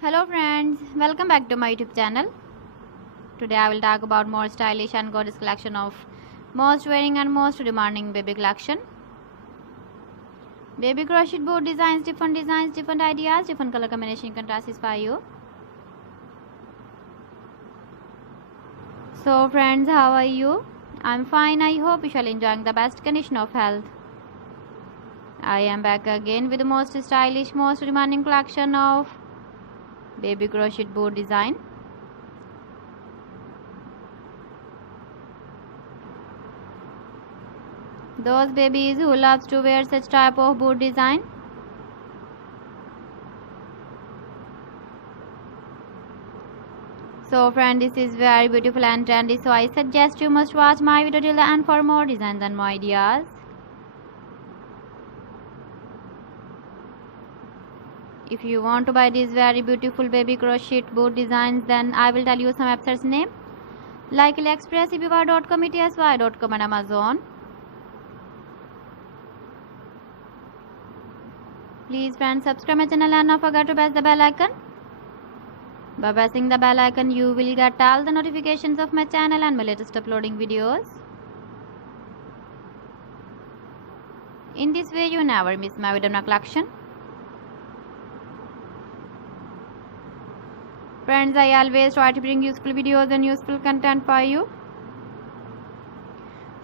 Hello friends, welcome back to my YouTube channel. Today I will talk about more stylish and gorgeous collection of most wearing and most demanding baby collection. Baby crochet board designs, different ideas, different color combination can satisfy you. So friends, how are you? I'm fine. I hope you shall enjoying the best condition of health. I am back again with the most stylish, most demanding collection of baby crochet board design. Those babies who loves to wear such type of board design. So friend, this is very beautiful and trendy, so I suggest you must watch my video till the end for more designs and more ideas. If you want to buy these very beautiful baby crochet board designs, then I will tell you some websites name like AliExpress, eBay.com, ETSY.com and Amazon. Please friends, subscribe my channel and not forget to press the bell icon. By pressing the bell icon, you will get all the notifications of my channel and my latest uploading videos. In this way, you never miss my video collection. Friends, I always try to bring useful videos and useful content for you.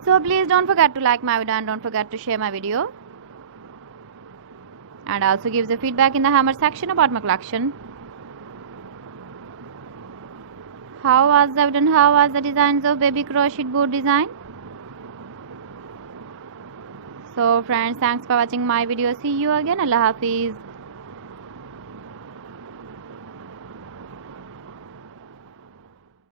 So please don't forget to like my video and don't forget to share my video. And also give the feedback in the hammer section about my collection. How was the video and how was the designs of baby crochet board design? So friends, thanks for watching my video. See you again. Allah Hafiz.